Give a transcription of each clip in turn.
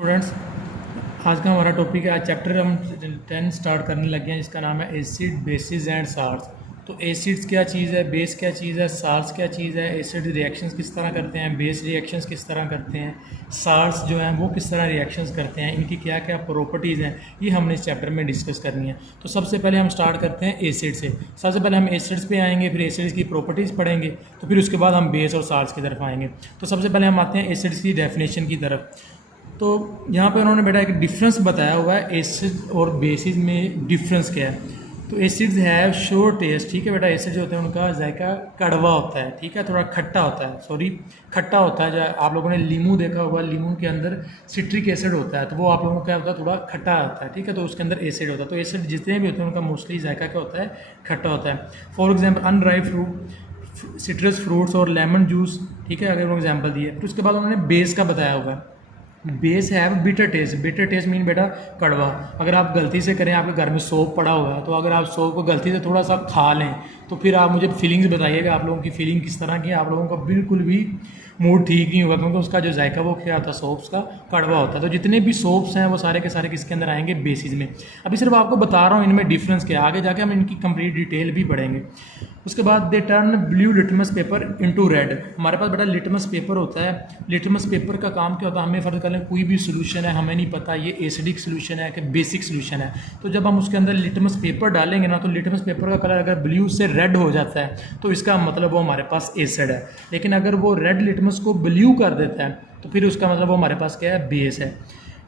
Students, आज का हमारा टॉपिक है। आज चैप्टर हम 10 स्टार्ट करने लगे हैं, जिसका नाम है एसिड, बेसिस एंड साल्ट्स। तो एसिड्स क्या चीज़ है, बेस क्या चीज़ है, साल्ट्स क्या चीज़ है, एसिड रिएक्शंस किस तरह करते हैं, बेस रिएक्शंस किस तरह करते हैं, साल्ट्स जो हैं वो किस तरह रिएक्शंस करते हैं, इनकी क्या क्या प्रॉपर्टीज़ हैं, ये हमने इस चैप्टर में डिस्कस करनी है। तो सबसे पहले हम स्टार्ट करते हैं एसिड से। सबसे पहले हम एसिड्स पे आएंगे, फिर एसिड्स की प्रॉपर्टीज़ पढ़ेंगे, तो फिर उसके बाद हम बेस और साल्ट्स की तरफ आएंगे। तो सबसे पहले हम आते हैं एसिड्स की डेफिनेशन की तरफ। तो यहाँ पे उन्होंने बेटा एक डिफरेंस बताया हुआ है, एसिड और बेसिस में डिफरेंस क्या है। तो एसिड्स हैव श्योर टेस्ट, ठीक है बेटा। एसिड जो होते हैं उनका जायका कड़वा होता है, ठीक है, थोड़ा खट्टा होता है, खट्टा होता है। जो आप लोगों ने लीमू देखा होगा, लीमू के अंदर सिट्रिक एसिड होता है, तो वो आप लोगों को क्या होता है, थोड़ा खट्टा होता है, ठीक है, तो उसके अंदर एसिड होता है। तो एसिड जितने भी होते हैं उनका मोस्टली जायका क्या होता है, खट्टा होता है। For example unripe fruit, citrus fruits और लेमन जूस, ठीक है, अगर वो एग्जाम्पल दिए। फिर उसके बाद उन्होंने बेस का बताया होगा। Base have bitter taste, bitter taste mean बेटा कड़वा। अगर आप गलती से करें, आपके घर में सोप पड़ा हुआ है, तो अगर आप सोप को गलती से थोड़ा सा खा लें, तो फिर आप मुझे फीलिंग्स बताइएगा, आप लोगों की फीलिंग किस तरह की है। आप लोगों का बिल्कुल भी मूड ठीक नहीं होगा, क्योंकि उसका जो जायका वो क्या होता है, सोप्स का कड़वा होता है। तो जितने भी सोप्स हैं वो सारे के सारे किसके अंदर आएंगे, बेसिस में। अभी सिर्फ आपको बता रहा हूँ इनमें डिफरेंस क्या है, आगे जाके हम इनकी कंप्लीट डिटेल भी पढ़ेंगे। उसके बाद they turn blue litmus paper into red. हमारे पास बेटा लिटमस पेपर होता है। लिटमस पेपर का काम क्या होता है, हमें फ़र्ज कर लें कोई भी सोल्यूशन है, हमें नहीं पता ये एसिडिक सोल्यूशन है कि बेसिक सोल्यूशन है, तो जब हम उसके अंदर लिटमस पेपर डालेंगे ना, तो लिटमस पेपर का कलर अगर ब्लू से रेड हो जाता है, तो इसका मतलब वो हमारे पास एसिड है। लेकिन अगर वो रेड लिटमस को ब्लू कर देता है, तो फिर उसका मतलब वो हमारे पास क्या है, बेस है,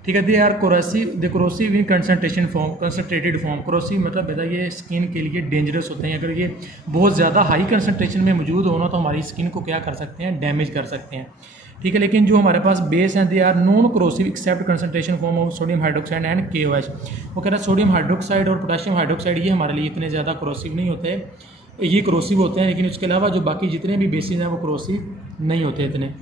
ठीक है। They are corrosive, they corrosive in concentration form, concentrated form. Corrosive मतलब बेटा ये स्किन के लिए डेंजरस होते हैं। अगर ये बहुत ज़्यादा हाई कंसनट्रेशन में मौजूद होना, तो हमारी स्किन को क्या कर सकते हैं, डैमेज कर सकते हैं, ठीक है। लेकिन जो हमारे पास बेस हैं, they are non corrosive except concentration form of sodium hydroxide and KOH। वो कह रहा है सोडियम हाइड्रोक्साइड और पोटेशियम हाइड्रोक्साइड ये हमारे लिए इतने ज़्यादा कोरोसिव नहीं होते, ये कोरोसिव होते हैं, लेकिन उसके अलावा जो बाकी जितने भी बेसिस हैं वो कोरोसिव नहीं होते इतने।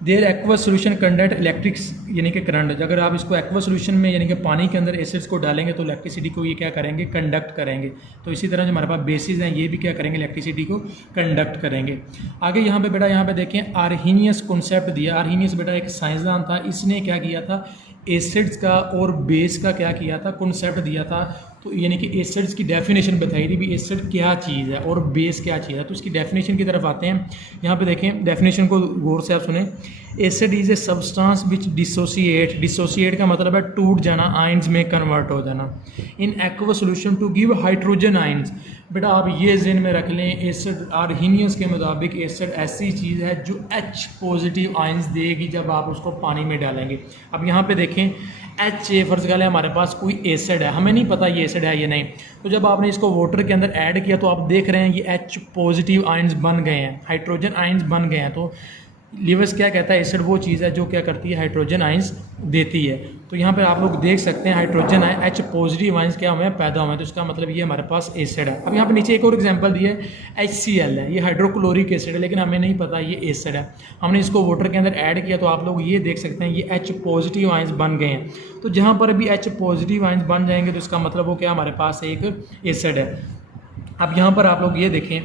Their aqueous solution conduct electrics यानी कि करंट। अगर आप इसको एक्वस सोल्यूशन में यानी कि पानी के अंदर एसिड्स को डालेंगे, तो इलेक्ट्रिसिटी को ये क्या करेंगे, कंडक्ट करेंगे। तो इसी तरह जो हमारे पास बेसिस हैं, ये भी क्या करेंगे, इलेक्ट्रिसिटी को कंडक्ट करेंगे। आगे यहाँ पे बेटा, यहाँ पे देखें आर्हीनियस कॉन्सेप्ट दिया। आर्हीनियस बेटा एक साइंसदान था, इसने क्या किया था, एसिड्स का और बेस का क्या किया था, कॉन्सेप्ट दिया था। तो यानी कि एसिड्स की डेफिनेशन बताई थी भी एसिड क्या चीज़ है और बेस क्या चीज़ है। तो इसकी डेफिनेशन की तरफ आते हैं। यहाँ पे देखें डेफिनेशन को गौर से आप सुने। Acid is a substance which dissociate, dissociate का मतलब है टूट जाना, आयंस में कन्वर्ट हो जाना, in aqueous solution to give hydrogen ions. बेटा आप ये ज़हन में रख लें, एसिड आर्हीनियस के मुताबिक एसिड ऐसी चीज़ है जो H पॉजिटिव आयंस देगी जब आप उसको पानी में डालेंगे। अब यहाँ पे देखें H फर्ज कर लें हमारे पास कोई एसिड है, हमें नहीं पता ये एसिड है या नहीं, तो जब आपने इसको वाटर के अंदर ऐड किया, तो आप देख रहे हैं ये H पॉजिटिव आयंस बन गए हैं, हाइड्रोजन आयंस बन गए हैं। तो लिवर्स क्या कहता है, एसिड वो चीज़ है जो क्या करती है, हाइड्रोजन आयंस देती है। तो यहाँ पर आप लोग देख सकते हैं hydrogen ion H positive ions क्या हुए हैं, पैदा हुए हैं, तो इसका मतलब ये हमारे पास एसिड है। अब यहाँ पे नीचे एक और एग्जांपल दिया है, HCl है, ये हाइड्रोक्लोरिक एसिड है, लेकिन हमें नहीं पता ये एसिड है। हमने इसको वाटर के अंदर ऐड किया, तो आप लोग ये देख सकते हैं ये H पॉजिटिव आयंस बन गए हैं। तो जहाँ पर भी H पॉजिटिव आयंस बन जाएंगे, तो इसका मतलब वो क्या हमारे पास एक एसिड है। अब यहाँ पर आप लोग ये देखें,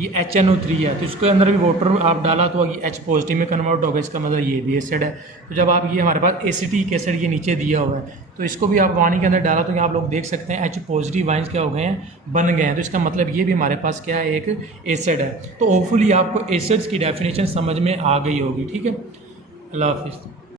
ये HNO3 है, तो इसके अंदर भी वाटर आप डाला तो ये H पॉजिटिव में कन्वर्ट होगा, इसका मतलब ये भी एसिड है। तो जब आप ये हमारे पास एसिटिक एसिड ये नीचे दिया हुआ है, तो इसको भी आप पानी के अंदर डाला, तो आप लोग देख सकते हैं H पॉजिटिव आयंस क्या हो गए हैं, बन गए हैं। तो इसका मतलब ये भी हमारे पास क्या है, एक एसिड है। तो होपफुली आपको एसिड्स की डेफिनेशन समझ में आ गई होगी, ठीक है। अल्लाह हाफिज़।